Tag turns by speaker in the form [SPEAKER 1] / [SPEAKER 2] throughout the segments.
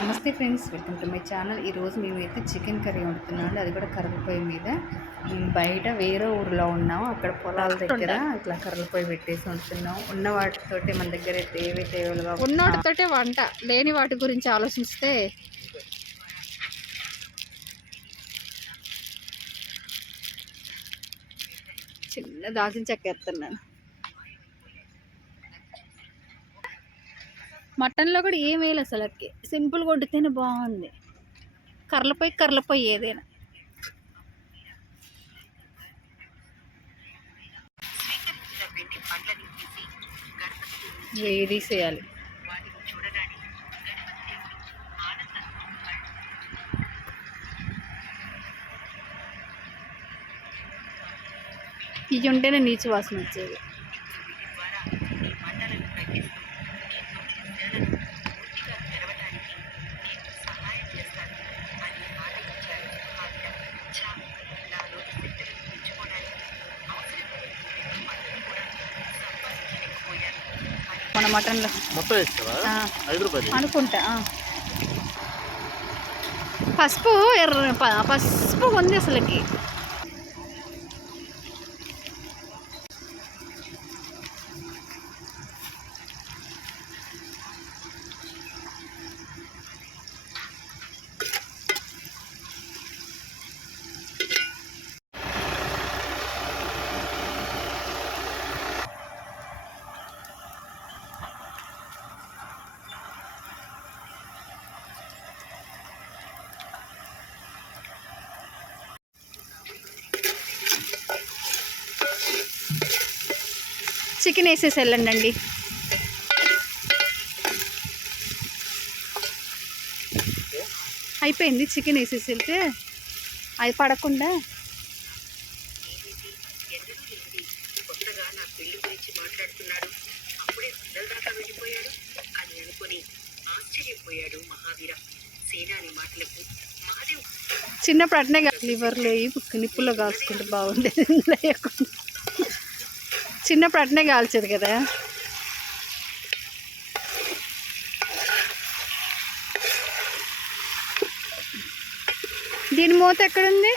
[SPEAKER 1] నమస్తే friends welcome to my channel. ఈరోజు మేమైతే చికెన్ కర్రీ వండుతున్నాం. అది కూడా కర్రల పొయ్యి మీద బయట వేరే ఊరిలో ఉన్నాము అక్కడ పొలాల దగ్గర ఇట్లా కర్రల పొయ్యి పెట్టేసి వండుతున్నాం ఉన్న వాటితోటి మన దగ్గర అయితే ఏవైతే available గా
[SPEAKER 2] ఉన్నోటితోటే వంట. లేని వాటి గురించి ఆలోచిస్తే చిన్న దాల్చిన చెక్క ఎత్తున్నాను మటన్లో కూడా ఏం వేయాలి అసలుకి సింపుల్గా వండితేనే బాగుంది కర్రలపై కర్రలపై ఏదైనా.
[SPEAKER 1] వేడి చేయాలి
[SPEAKER 2] ఇవి ఉంటేనే నీచు వాసన వచ్చేది. మన మటన్లో. అనుకుంటా. పసుపు ఎర్ర పసుపు ఉంది అసలుకి. చికెన్ వేసేసి వెళ్ళండి అయిపోయింది చికెన్ వేసేసి వెళ్తే అది పడకుండా. చిన్నప్పుడు అట్నే లివర్లు వేయి నిప్పుల్లో కాసుకుంటే బాగుండేది. లేకుండా చిన్నప్పుడు అట్నే కాల్చేది కదా. దీని మూత ఎక్కడుంది?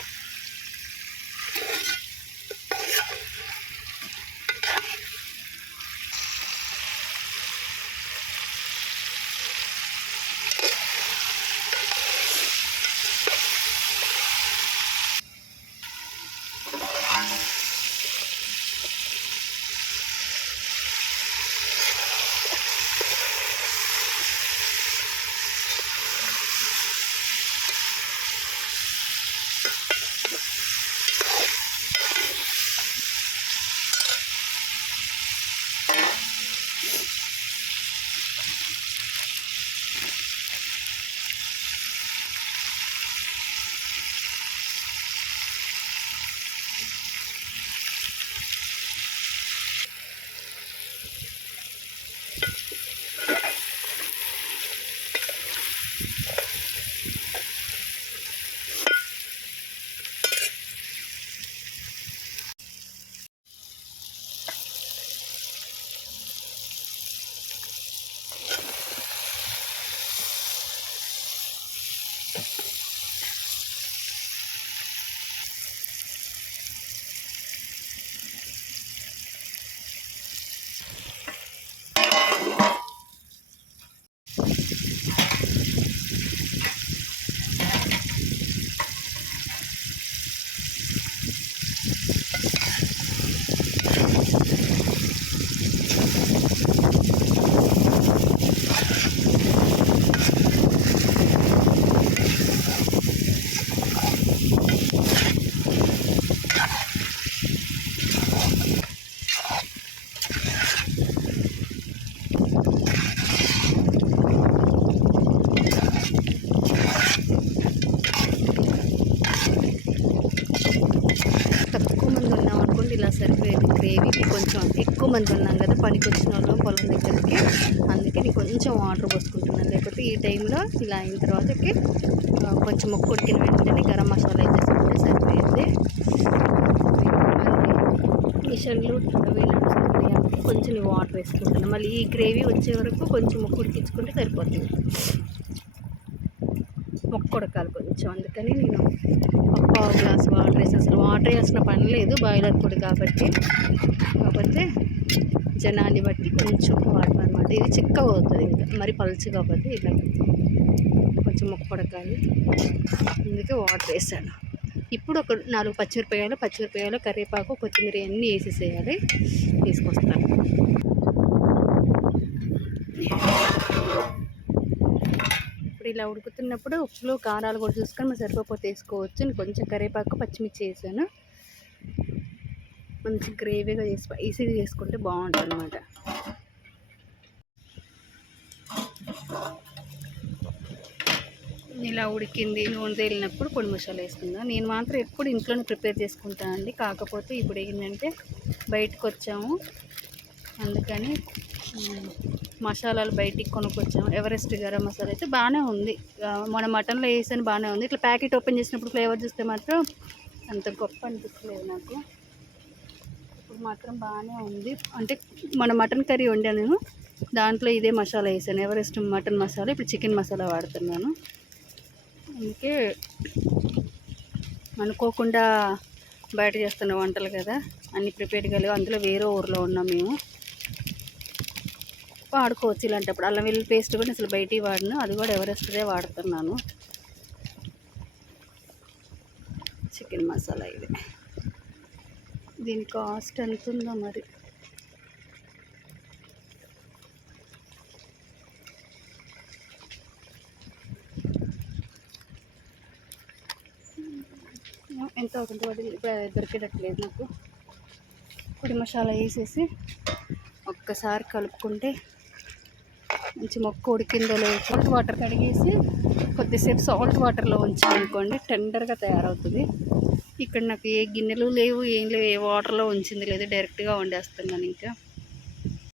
[SPEAKER 2] మంది ఉన్నాం కదా పనికి వచ్చిన వాళ్ళం పొలం దగ్గరికి. అందుకే నేను కొంచెం వాటర్ పోసుకుంటున్నాను. లేకపోతే ఈ టైంలో ఇలా అయిన తర్వాతకి కొంచెం మొక్క ఉడికిన వెంటనే గరం మసాలా వేసేసుకుంటే సరిపోయింది. మిషన్లు వీళ్ళు కొంచెం వాటర్ వేసుకుంటాను మళ్ళీ ఈ గ్రేవీ వచ్చే వరకు కొంచెం మొక్క ఉడికించుకుంటే సరిపోతుంది. మొక్క ఉడకాలి కొంచెం. అందుకని నేను పావు గ్లాస్ వాటర్ వేసి అసలు వాటర్ వేసిన పని లేదు బాయిలర్ పొడి కాబట్టి. కాకపోతే జనాన్ని బట్టి కొంచెం వాటర్ అనమాట ఇది చిక్కగా అవుతుంది ఇంకా మరి పలుచు కాబట్టి ఇలా కొంచెం మొక్క అందుకే వాటర్ వేసాను. ఇప్పుడు ఒక నాలుగు పచ్చిమిరపకాయలు పచ్చిమిరపకాయలు కరివేపాకు కొత్తిమీర అన్నీ వేసేసేయాలి. తీసుకొస్తాను. ఇప్పుడు ఇలా ఉడుకుతున్నప్పుడు ఉప్పులు కారాలు కూడా చూసుకొని మనం సరిపోతే వేసుకోవచ్చు. కొంచెం కరివేపాకు పచ్చిమిర్చి వేసాను. మంచి గ్రేవీగా చేసి ఈసీగా చేసుకుంటే బాగుంటుంది అనమాట ఇలా ఉడికింది నూనె తేలినప్పుడు పొడి మసాలా వేసుకుందాం. నేను మాత్రం ఎప్పుడు ఇంట్లోనే ప్రిపేర్ చేసుకుంటాను అండి కాకపోతే ఇప్పుడు ఏంటంటే బయటకు వచ్చాము. అందుకని మసాలాలు బయటికి కొనుక్కొచ్చాము. ఎవరెస్ట్ గరం మసాలా అయితే బాగానే ఉంది. మన మటన్లో వేసాను బాగానే ఉంది. ఇట్లా ప్యాకెట్ ఓపెన్ చేసినప్పుడు ఫ్లేవర్ చూస్తే మాత్రం అంత గొప్ప అనిపించలేదు నాకు. ఇప్పుడు మాత్రం బాగానే ఉంది. అంటే మన మటన్ కర్రీ వండాను నేను. దాంట్లో ఇదే మసాలా వేసాను. ఎవరెస్ట్ మటన్ మసాలా ఇప్పుడు చికెన్ మసాలా వాడుతున్నాను. అందుకే అనుకోకుండా బయట చేస్తున్న వంటలు కదా అన్ని ప్రిపేర్ లేవు అందులో వేరే ఊర్లో ఉన్నాం మేము. వాడుకోవచ్చు ఇలాంటప్పుడు. అల్లం వెల్లుల్లి పేస్ట్ కూడా అసలు బయటికి వాడిను. అది కూడా ఎవరెస్ట్దే వాడుతున్నాను. చికెన్ మసాలా ఇది దీని కాస్ట్ ఎంత ఉందో మరి. ఎంత అవుతుంది వాటి ఇప్పుడు దొరికేటట్లేదు నాకు. పొడి మసాలా వేసేసి ఒక్కసారి కలుపుకుంటే మంచి మొక్క ఉడికిందో లేదు సాల్ట్ వాటర్ కడిగేసి కొద్దిసేపు సాల్ట్ వాటర్లో ఉంచామనుకోండి టెండర్గా తయారవుతుంది. ఇక్కడ నాకు ఏ గిన్నెలు లేవు ఏం లేవు ఏ వాటర్లో ఉంచింది లేదు డైరెక్ట్గా వండేస్తున్నాను ఇంకా.